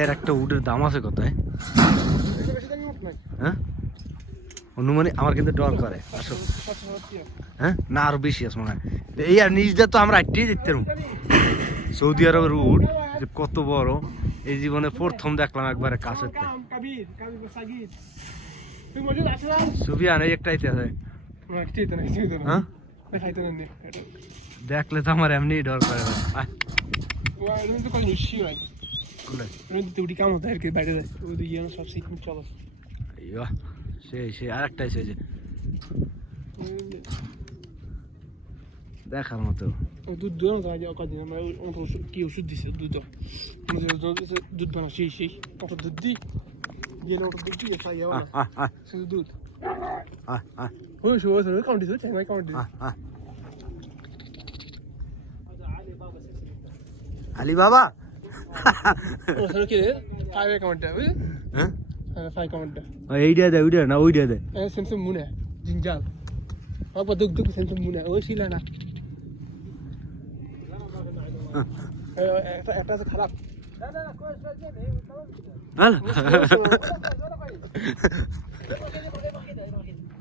এর একটা উডের দাম আছে কত? হ্যাঁ অনুমানিক আমার কিন্তু ডর করে আসলে। হ্যাঁ না আরো বেশি আছে মনে হয়। এই আর নিজটা তো আমরা একটাই দেখতে পারবো। সৌদি আরবের উট কত বড় এই জীবনে প্রথম দেখলাম একবারে কাছে। সুবিয়ান এই একটা আছে হ্যাঁ দেখলে তো আমার এমনি ডর করে। সেই আরেকটা দেখার মতো দুধ কি ওষুধ দিছে দুধ দুধ বানা সেই কত দুধ দি গেলে ওটা দুধ দিয়ে খাই শুধু দুধ কাউন্ট দিছে কাউন্ট দিছে আলি বাবা ফাইভ কাউন্ট হ্যাঁ ফাইভ কাউন্ট এইটা দে ওইটা না ওইটা দে সেন্সে মুনে জিঞ্জাল বাবা দুধ দুধ সেন্সে মুনে ওই ছিল না একটা আছে খারাপ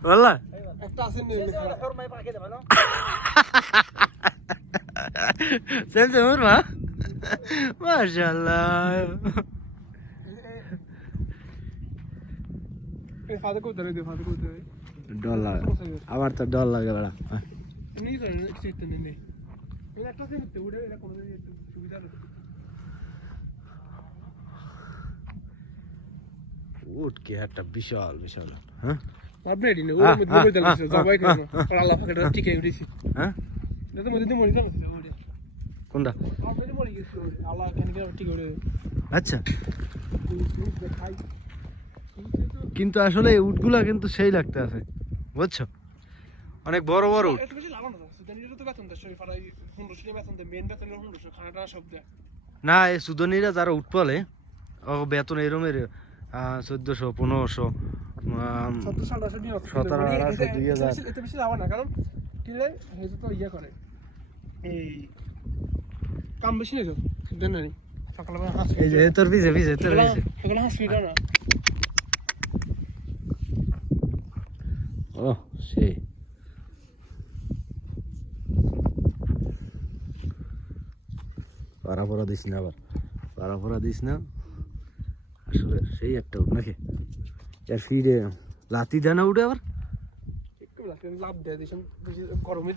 বললা একটা আছে সেন্সে মুরমা মাশাআল্লাহ ফাদা কো ধরে দে ফাদা কো ধরে ডর লাগে আমার তো ডর লাগে বড়া नहीं कर किसे नहीं नहीं मेरा একটা দিন উড়ে এরা কোন সুবিধা নেই উট কি একটা বিশাল হ্যাঁ আপনি নি ওর মধ্যে মরে যাচ্ছে জবাই করব আর আল্লাহ পাকের টিকে উঠেছি হ্যাঁ না তো মধ্যে মরে যাচ্ছে কোনটা আপনি মরে গেছে আল্লাহ কেন টিকে উঠে আচ্ছা কিন্তু আসলে এই উটগুলা কিন্তু সেই লাগতে আছে বুঝছো অনেক বড় বড় উট না এই সুদানিরা যারা উট পালে বেতন এরমের 1400 1500 কারণ কিলে তো ইয়ে করে এই কাম বেশি নেই তো দেন না সকালবেলা এই যে তোর ভিজে এগুলো হাসপিটা না ও সেই পারাপরা দিস না আবার পারাপরা দিস না আসলে সেই একটা উঠ নাকি এর ফিরে লাতি দেয় না উঠে আবার লাভ দেয় গরমে